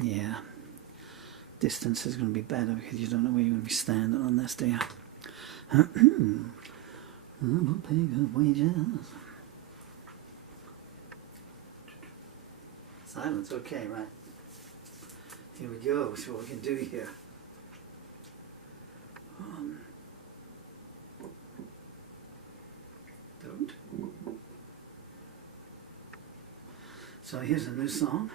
Yeah, distance is going to be better because you don't know where you're going to be standing on this, do you? We'll pay good wages. Silence, okay, right? Here we go, see what we can do here. Don't. So here's a new song.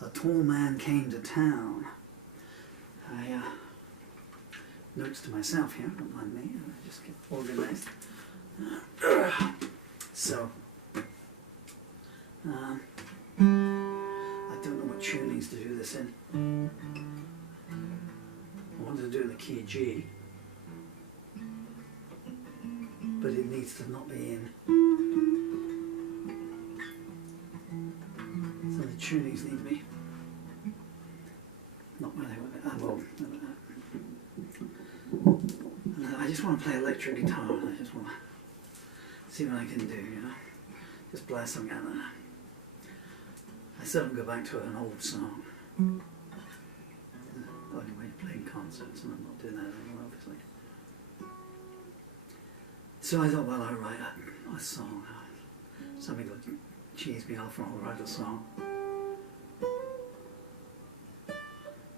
A tall man came to town. Notes to myself here, don't mind me, I just get organized. So, I don't know what tunings to do this in. I wanted to do it in the key G, but it needs to not be in. So the tunings need to be not where they want it. I just want to play electric guitar. I just want to see what I can do, you know. Just play something out there. I seldom go back to an old song. The only way to play in concerts, and I'm not doing that anymore, obviously. So I thought, well, I'll write a song. Something will cheese me off, and I'll write a song.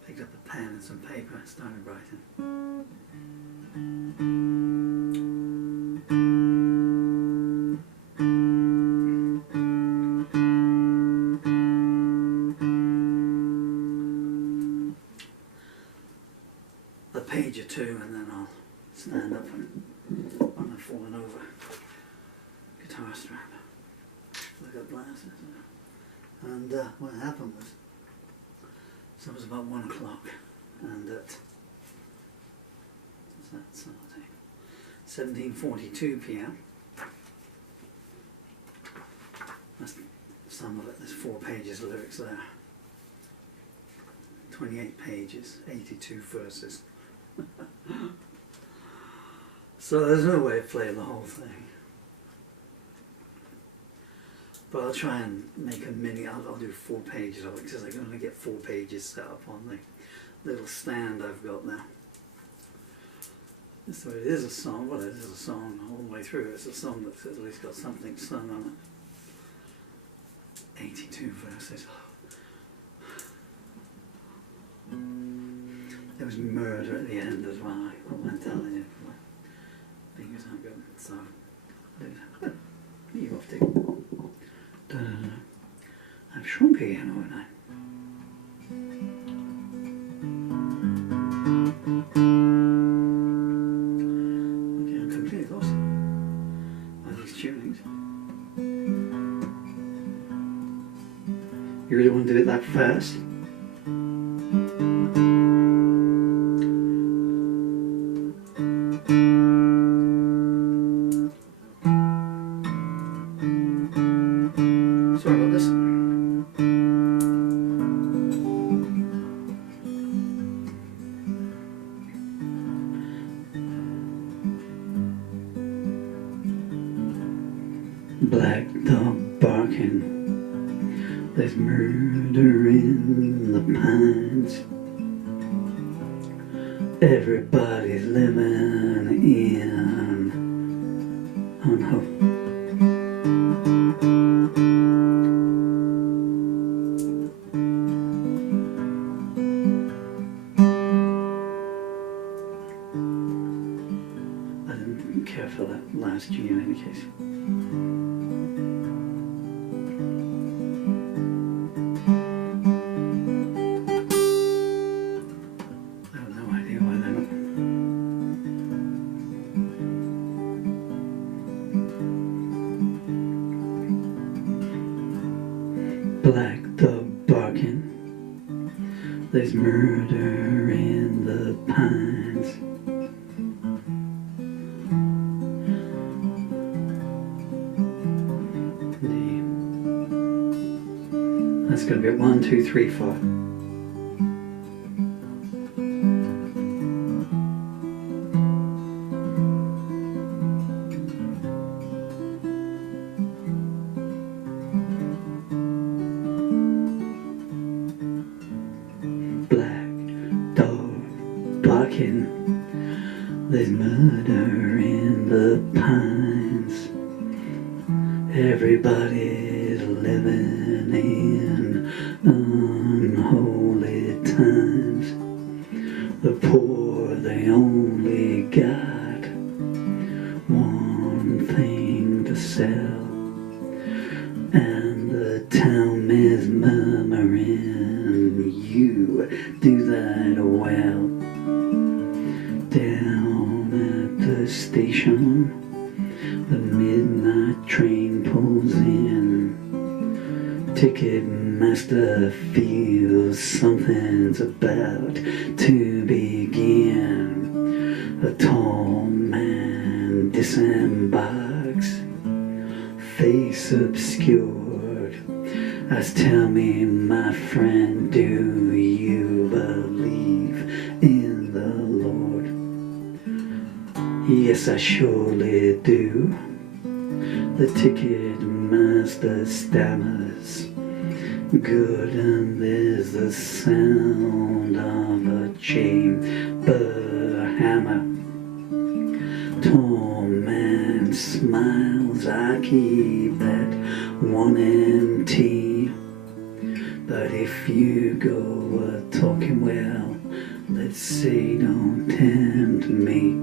Picked up a pen and some paper and started writing. A page or two, and then I'll stand up and when I've fallen over. Guitar strap. Look at glasses. And what happened was, so it was about 1 o'clock, and at 17:42 p.m. That's some of it. There's 4 pages of lyrics there. 28 pages, 82 verses. So there's no way of playing the whole thing. But I'll try and make a mini, I'll do 4 pages of it because I can only get 4 pages set up on the little stand I've got now. So it is a song, well it is a song all the way through. It's a song that's at least got something sung on it. 82 verses. There was murder at the end as well, I'm telling you. My fingers aren't good, so you off to. I've shrunk again, haven't I? Okay, I'm completely lost by these tunings. You really want to do it that fast? Sorry about this. Black dog barking, there's murder in the pines. Everybody's living in unhope. I didn't care for that last G in any case. Black dog barking, there's murder in the pines. That's going to be 1, 2, 3, 4. black dog barking. There's murder in the pines. Everybody's living in unholy times. The poor, they only got one thing to sell, and the town is murmuring, you do that well. Down at the station, the midnight train pulls in. Ticketmaster feels something's about to begin. A tall man disembarks, face obscured. As tell me, my friend, do you believe in the Lord? Yes, I surely do. The ticket master stammers. Good, and there's the sound of a chamber hammer. Tall man smiles, I keep that one empty. But if you go talking, well, let's say don't tempt me.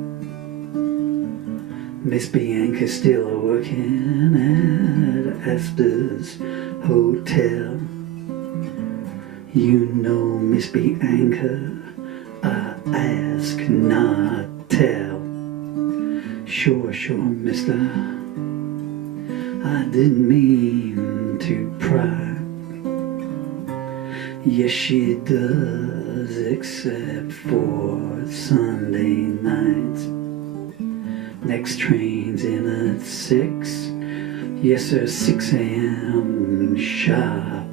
Miss Bianca's still working at Astor's Hotel. You know Miss Bianca, I ask not tell. Sure, mister, I didn't mean to pry. Yes, she does, except for Sunday nights. Next train's in at 6. Yes, sir, 6 a.m. sharp.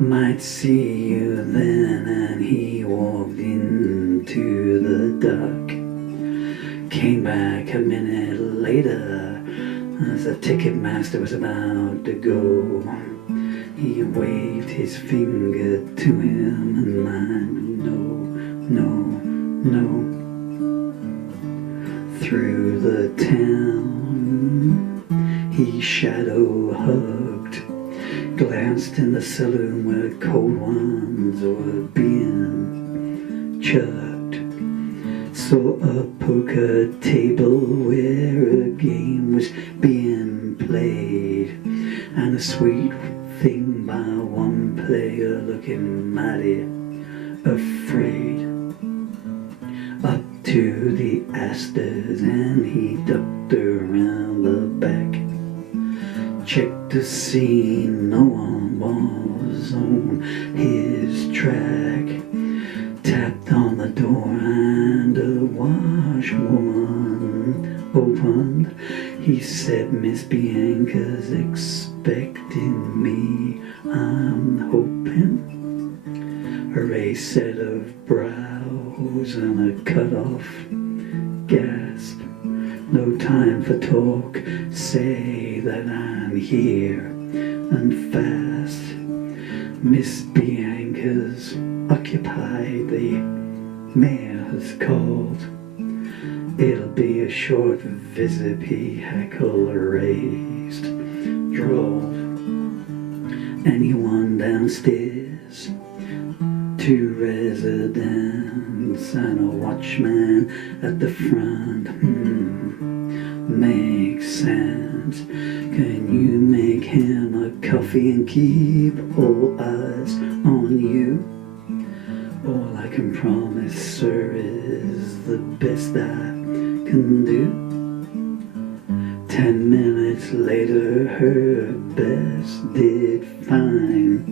Might see you then. And he walked into the dark. Came back a minute later as the ticket master was about to go. He waved his finger to him and mine, no. Through the town he shadow hugged, glanced in the saloon where cold ones were being chugged, saw a poker table where a game was being played, and a sweet thing by one player looking mighty afraid. Up to the Astors, and he ducked around the back, checked to see no one was on his track, tapped on the door and a washwoman opened. He said, Miss Bianca's expecting me, I'm hoping. A set of brows and a cut-off gasp. No time for talk, say that I'm here and fast. Miss Bianca's occupied, the mayor has called. It'll be a short visit, he hackle raised, drawled. Anyone downstairs? 2 residents and a watchman at the front. Makes sense. Can you make him a coffee and keep all eyes on you? All I can promise, sir, is the best I can do. 10 minutes later, her best did fine.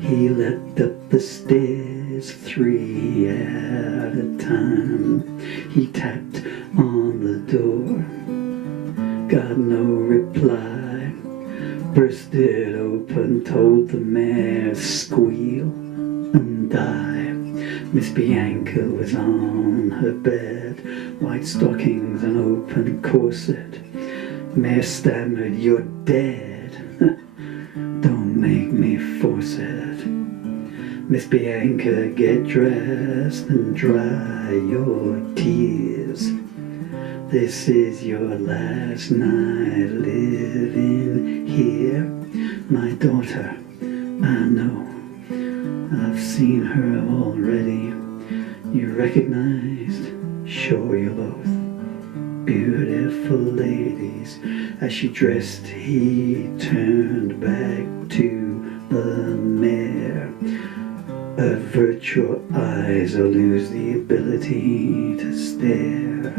He leapt up the stairs 3 at a time. He tapped on the door, got no reply. Burst it open, told the mare, squeal and die. Miss Bianca was on her bed, white stockings and open corset. Mare stammered, you're dead. Don't make me force it. Miss Bianca, get dressed and dry your tears. This is your last night living here. My daughter, I know, I've seen her already. You recognized? Sure, you're both beautiful ladies. As she dressed, he turned back to the mare. Avert your eyes or lose the ability to stare.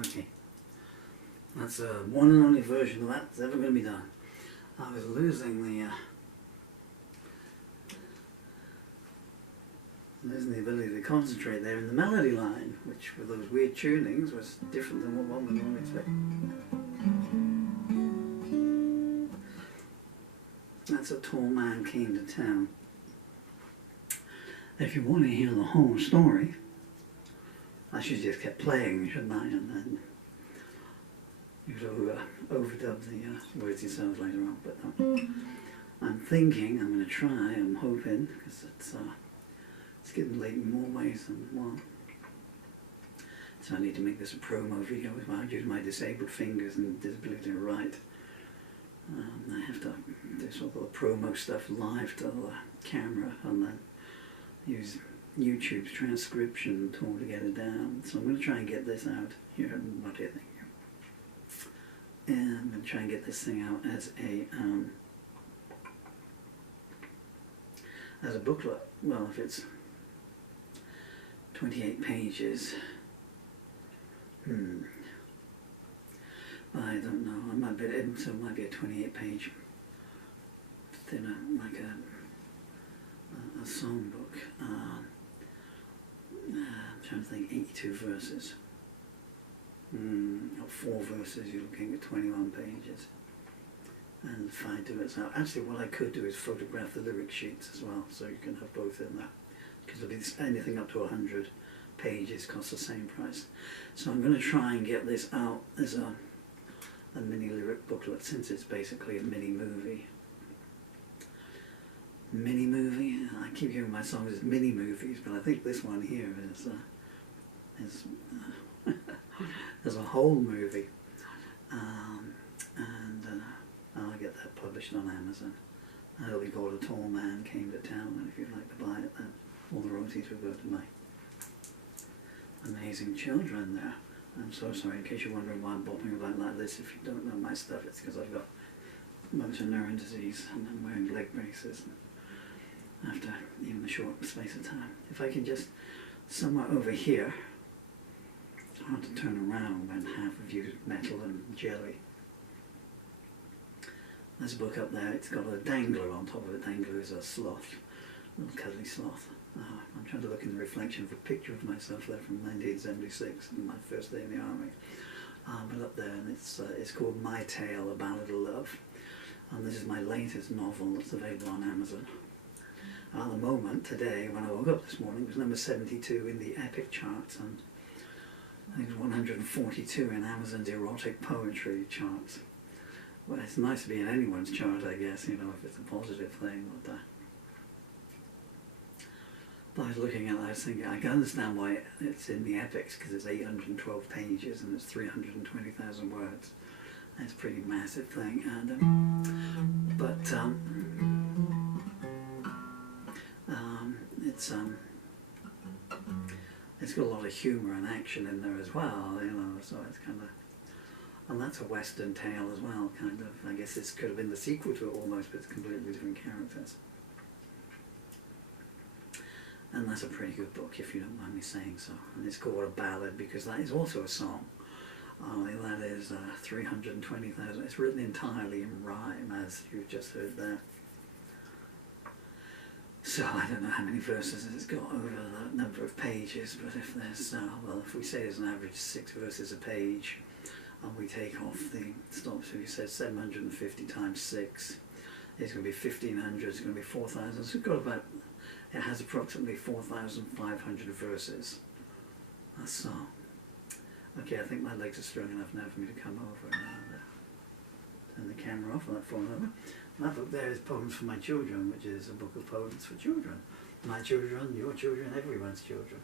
Okay, that's one and only version of that that's ever going to be done. I was losing the ability to concentrate there in the melody line, which with those weird tunings was different than what one would normally expect. That's A Tall Man Came to Town. If you want to hear the whole story, I should just kept playing, shouldn't I? And then you could overdub the words yourselves later on. But I'm thinking, I'm going to try, I'm hoping, because it's getting late in more ways than one. So I need to make this a promo video as well. I use my disabled fingers and disability to write. I have to do sort of the promo stuff live to the camera and then use YouTube's transcription tool to get it down. So I'm going to try and get this out here. What do you think? And I'm going to try and get this thing out as a booklet. Well, if it's 28 pages, I don't know. I might be, so it might be a 28-page thinner, like a songbook. I'm trying to think, 82 verses. Or 4 verses, you're looking at 21 pages. And if I do it, so actually what I could do is photograph the lyric sheets as well, so you can have both in there. Because if it's anything up to 100 pages costs the same price. So I'm going to try and get this out as a mini lyric booklet, since it's basically a mini movie. Mini movie? I keep hearing my songs as mini movies, but I think this one here is a whole movie. I'll get that published on Amazon. It'll be called A Tall Man Came to Town, and if you'd like to buy it, then all the royalties will go to my amazing children there. I'm so sorry, in case you're wondering why I'm bopping about like this. If you don't know my stuff, it's because I've got motor neuron disease and I'm wearing leg braces after even a short space of time. If I can just, somewhere over here, it's hard to turn around when half of you is metal and jelly. There's a book up there, it's got a dangler on top of it. Dangler is a sloth, a little cuddly sloth. I'm trying to look in the reflection of a picture of myself there from 1976, my first day in the army. But up there, and it's called My Tale, A Ballad of Love. And this is my latest novel that's available on Amazon. At the moment, today, when I woke up this morning, it was number 72 in the Epic charts, and I think it was 142 in Amazon's erotic poetry charts. Well, it's nice to be in anyone's chart, I guess, you know, if it's a positive thing. But I was looking at that, I was thinking, I can understand why it's in the epics, because it's 812 pages and it's 320,000 words. That's a pretty massive thing. And it's got a lot of humour and action in there as well, you know, so it's kind of, and that's a Western tale as well, kind of. I guess this could have been the sequel to it almost, but it's completely different characters. And that's a pretty good book, if you don't mind me saying so. And it's called A Ballad because that is also a song. That is 320,000. It's written entirely in rhyme, as you've just heard there. So I don't know how many verses it's got over that number of pages, but if there's, well, if we say there's an average 6 verses a page, and we take off the stop, so you said 750 times 6, it's going to be 1,500, it's going to be 4,000, so we've got about, it has approximately 4,500 verses. That's so. Okay, I think my legs are strong enough now for me to come over and turn the camera off without falling over. That book there is Poems for My Children, which is a book of poems for children. My children, your children, everyone's children.